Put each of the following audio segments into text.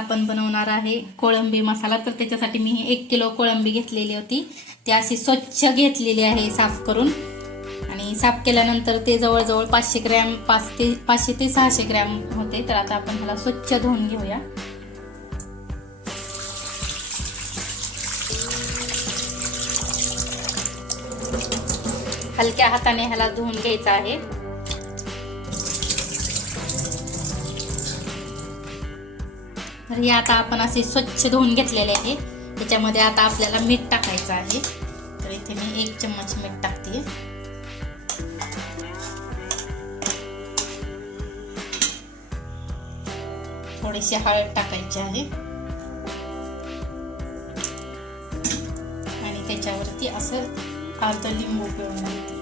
आपण बनवणार आहे. कोळंबी मसाला तर त्याच्यासाठी मी हे एक किलो कोळंबी घेतलेली होती. ती अशी स्वच्छ घेतलेली आहे साफ करून. आणि साफ केल्यानंतर ते जवळजवळ पाचशे ग्रॅम पाच ते पाचशे ते सहाशे ग्रॅम होते. तर आता आपण ह्याला स्वच्छ धुवून घेऊया. हलक्या हाताने ह्याला धुवून घ्यायचं आहे. तर हे आता आपण असे स्वच्छ धुवून घेतलेले आहे. त्याच्यामध्ये आता आपल्याला मीठ टाकायचं आहे. तर इथे मी एक चम्मच मीठ टाकते. थोडीशी हळद टाकायची आहे. आणि त्याच्यावरती असं अर्ध लिंबू पिळून घ्यायचं.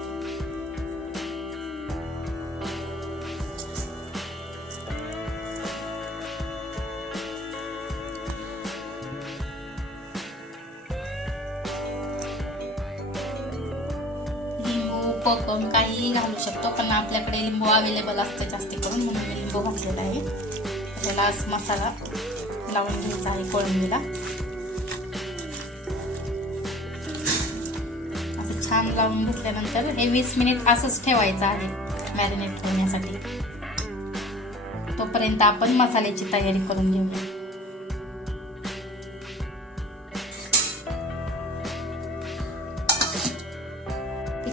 आपण काहीही घालू शकतो पण आपल्याकडे लिंबू अवेलेबल असतं जास्त करून म्हणून मी लिंबू घातलेला आहे. त्याला आज मसाला लावून घ्यायचा आहे कोळंबीला. असं छान लावून घेतल्यानंतर हे वीस मिनिट असंच ठेवायचं आहे मॅरिनेट होण्यासाठी तोपर्यंत आपण मसाल्याची तयारी करून घेऊया.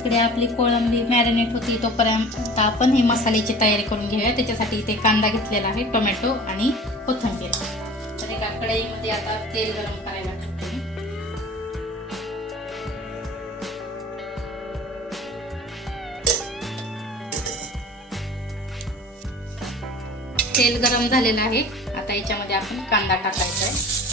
इकडे आपली कोळंबी मॅरिनेट होती तोपर्यंत आपण हे मसाल्याची तयारी करून घेऊया. त्याच्यासाठी इथे कांदा घेतलेला आहे टोमॅटो आणि कोथिंबीर. तर एका कढईमध्ये आता तेल गरम करायला टाकते तेल गरम झालेलं आहे. आता याच्यामध्ये आपण कांदा टाकायचा आहे.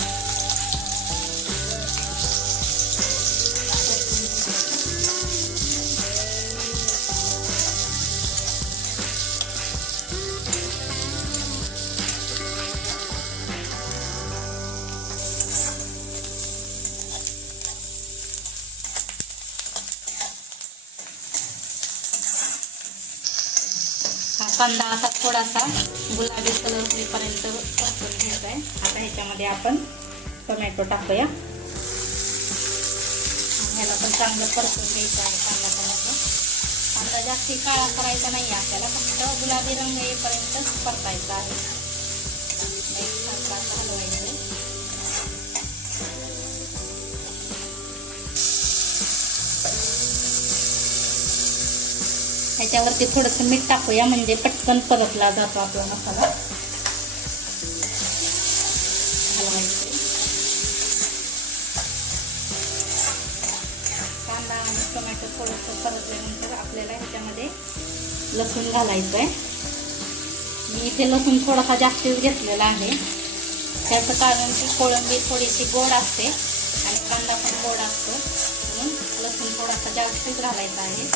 कांदा असा थोडासा गुलाबी कलर होईपर्यंत परतून घ्यायचा आहे आता ह्याच्यामध्ये आपण टोमॅटो टाकूया. ह्याला पण चांगलं परतून घ्यायचं आहे कांदा टोमॅटो कांदा जास्ती काळा करायचा नाही आहे. आपल्याला फक्त गुलाबी रंग येईपर्यंत परतायचा आहे. त्याच्यावरती थोडंसं मीठ टाकूया म्हणजे पटकन परतला जातो आपला मसाला. कांदा आणि टोमॅटो थोडंसं परतल्यानंतर आपल्याला ह्याच्यामध्ये लसूण घालायचं आहे मी इथे लसूण थोडासा जास्तीच घेतलेला आहे. त्याचं कारण की कोळंबी थोडीशी गोड असते आणि कांदा पण गोड असतो. म्हणून लसूण थोडासा जास्तीच घालायचा आहे.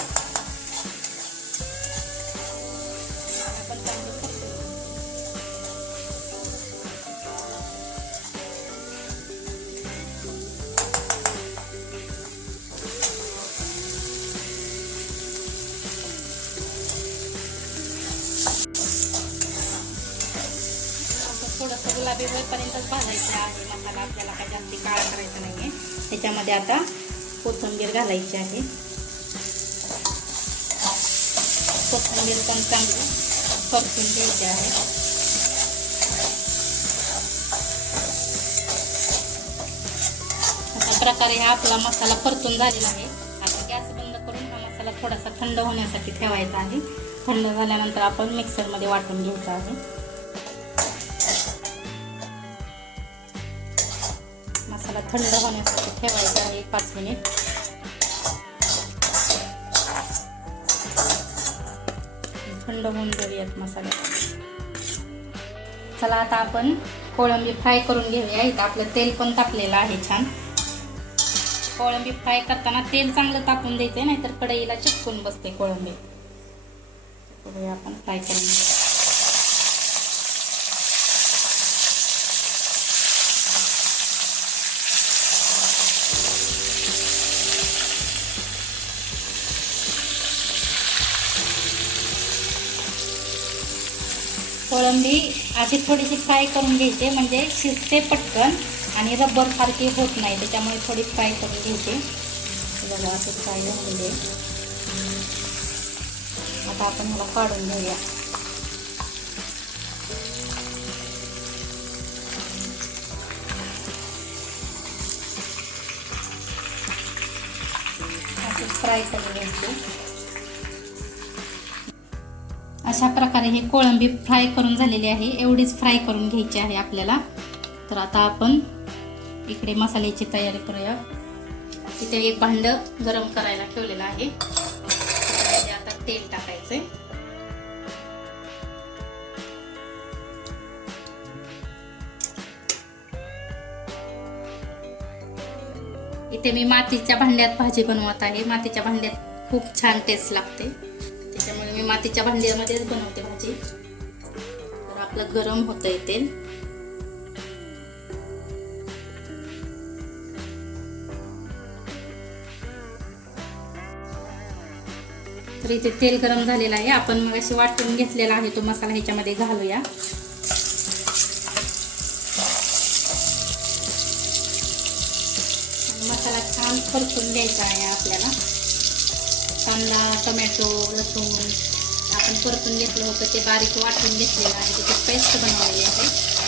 गुलाबी होईपर्यंतच भाजायचा आहे. मसाला आपल्याला काय जास्ती काळा करायचा नाहीये. त्याच्यामध्ये आता कोथिंबीर घालायची आहे. कोथिंबीर पण चांगली परतून घ्यायची आहे. अशा प्रकारे हा आपला मसाला परतून झालेला आहे. आता गॅस बंद करून हा मसाला थोडासा थंड होण्यासाठी ठेवायचा आहे. थंड झाल्यानंतर आपण मिक्सरमध्ये वाटून घ्यायचा आहे. थंड होण्यासाठी ठेवायचं आहे पाच मिनिट. थंड होऊन देऊयात मसाला. चला आता आपण कोळंबी फ्राय करून घेऊया. इथं आपलं तेल पण तापलेलं आहे छान. कोळंबी फ्राय करताना तेल चांगलं तापून द्यायचंय नाहीतर कढईला चिपकून बसते कोळंबी. आपण फ्राय करून कोळंबी अशी थोडीशी फ्राय करून घ्यायची म्हणजे शिजते पटकन आणि रब्बर सारखी होत नाही त्याच्यामुळे थोडी फ्राय करून घ्यायची. बघा असे फ्राय झालेले आता आपण मला काढून घेऊया. असे फ्राय करून घ्यायची. अशा प्रकारे हे कोळंबी फ्राय करून झालेली आहे. एवढीच फ्राय करून घ्यायची आहे आपल्याला. तर आता आपण इकडे मसाल्याची तयारी करूया. तिथे एक भांड गरम करायला ठेवलेलं आहे. आता तेल टाकायचंय. इथे मी मातीच्या भांड्यात भाजी बनवत आहे. मातीच्या भांड्यात खूप छान टेस्ट लागते. मातीच्या भांड्यामध्येच बनवते भाजी. तर आपलं गरम होतं तेल तर इथे तेल गरम झालेलं आहे. आपण मग अशी वाटून घेतलेला आहे तो मसाला ह्याच्यामध्ये घालूया. मसाला छान परतून घ्यायचा आहे आपल्याला. कांदा टोमॅटो लसूण. आपण परतून घेतलं होतं ते बारीक वाटून घेतलेलं आहे त्याची पेस्ट बनवलेली आहे.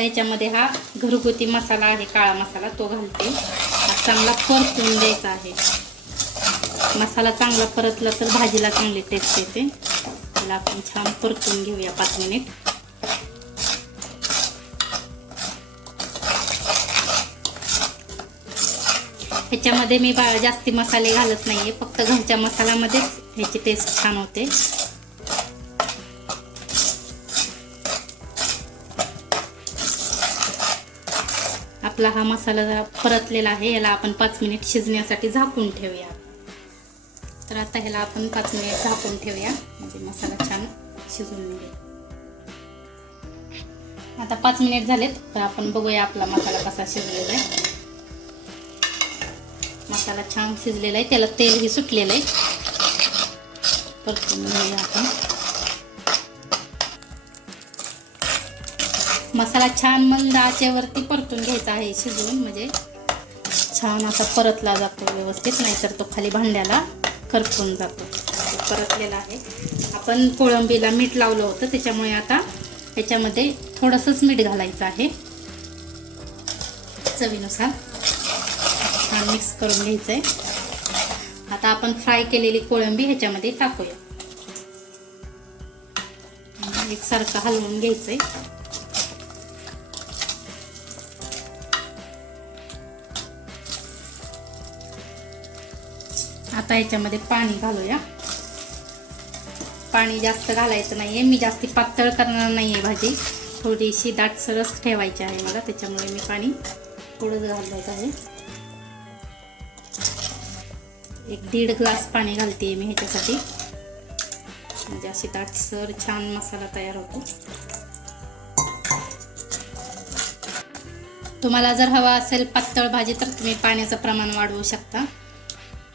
आता याच्यामध्ये हा घरगुती मसाला आहे काळा मसाला तो घालते. हा चांगला परतून द्यायचा आहे. मसाला चांगला परतला तर भाजीला चांगली टेस्ट येते. त्याला आपण छान परतून घेऊया पाच मिनिट. ह्याच्यामध्ये मी बा जास्ती मसाले घालत नाही आहे फक्त घरच्या मसाल्यामध्येच ह्याची टेस्ट छान होते. आपला हा मसाला परतलेला आहे याला आपण पाच मिनिट शिजण्यासाठी झाकून ठेवूया. तर आता ह्याला आपण पाच मिनिट झाकून ठेवूया म्हणजे मसाला छान शिजून निघेल आता पाच मिनिट झालेत तर आपण बघूया आपला मसाला कसा शिजलेला आहे. मसाला छान शिजलेला आहे त्याला तेलही सुटलेलं आहे. परतून घेऊया आपण. मसाला छान मंद आचेवरती परतून घ्यायचा आहे शिजवून म्हणजे छान असा परतला जातो व्यवस्थित नाहीतर तो खाली भांड्याला करपून जातो. परतलेला आहे. आपण कोळंबीला मीठ लावलं होतं त्याच्यामुळे आता ह्याच्यामध्ये थोडंसंच मीठ घालायचं आहे. चवीनुसार. छान मिक्स करून घ्यायचं आहे आता आपण फ्राय केलेली कोळंबी ह्याच्यामध्ये टाकूया. एकसारखं हलवून घ्यायचं आहे आता याच्यामध्ये पाणी घालूया. पाणी जास्त घालायचं नाही आहे मी जास्ती पातळ करणार नाही आहे भाजी. थोडीशी दाटसरस ठेवायची आहे मला त्याच्यामुळे मी पाणी थोडंच घालत आहे. एक दीड ग्लास पाणी घालते मी ह्याच्यासाठी. म्हणजे अशी दाटसर छान मसाला तयार होतो. तुम्हाला जर हवा असेल पातळ भाजी तर तुम्ही पाण्याचं प्रमाण वाढवू शकता.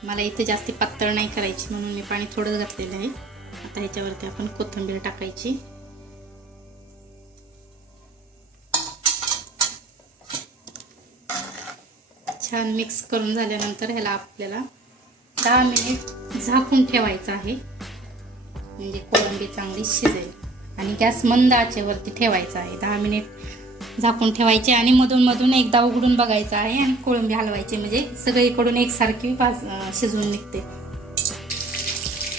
मला इथे जास्ती पातळ नाही करायची म्हणून मी पाणी थोडंच घातलेलं आहे. आता ह्याच्यावरती आपण कोथिंबीर टाकायची. छान मिक्स करून झाल्यानंतर ह्याला आपल्याला दहा मिनिट झाकून ठेवायचं आहे. म्हणजे कोळंबी चांगली शिजेल आणि गॅस मंद आचेवरती ठेवायचा आहे. दहा मिनिट झाकून ठेवायचे आणि मधून मधून एकदा उघडून बघायचं आहे आणि कोळंबी हलवायची. म्हणजे सगळीकडून एकसारखी पाच शिजवून निघते.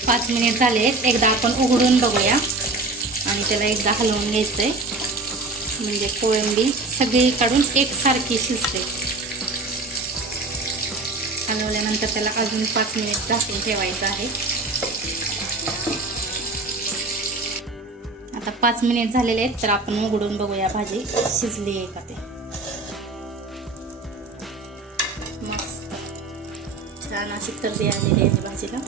पाच मिनिट झाले एकदा आपण उघडून बघूया. आणि त्याला एकदा हलवून घ्यायचं आहे म्हणजे कोळंबी सगळीकडून एकसारखी शिजते. हलवल्यानंतर त्याला अजून पाच मिनिट झाकून ठेवायचं आहे. पाच मिनिट झालेले आहेत तर आपण उघडून बघूया भाजी. शिजली आहे का ते? मस्त. छान अशी तर्री आलेली आहे भाजीला.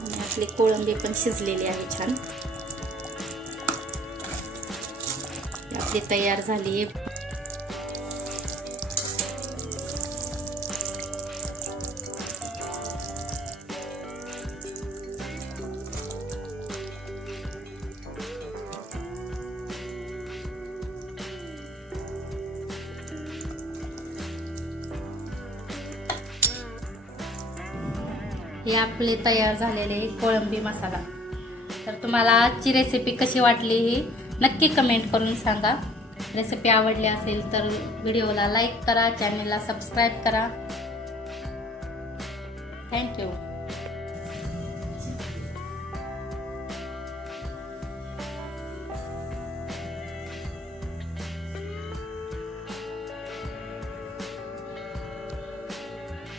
आणि आपली कोळंबी पण शिजलेली आहे छान. आपली तयार झाली आहे. हे आपले तयार झालेले कोळंबी मसाला. तर तुम्हाला आजची रेसिपी कशी वाटली ही नक्की कमेंट करून सांगा. रेसिपी आवडली असेल तर व्हिडिओला लाईक करा चॅनलला सबस्क्राईब करा. थँक्यू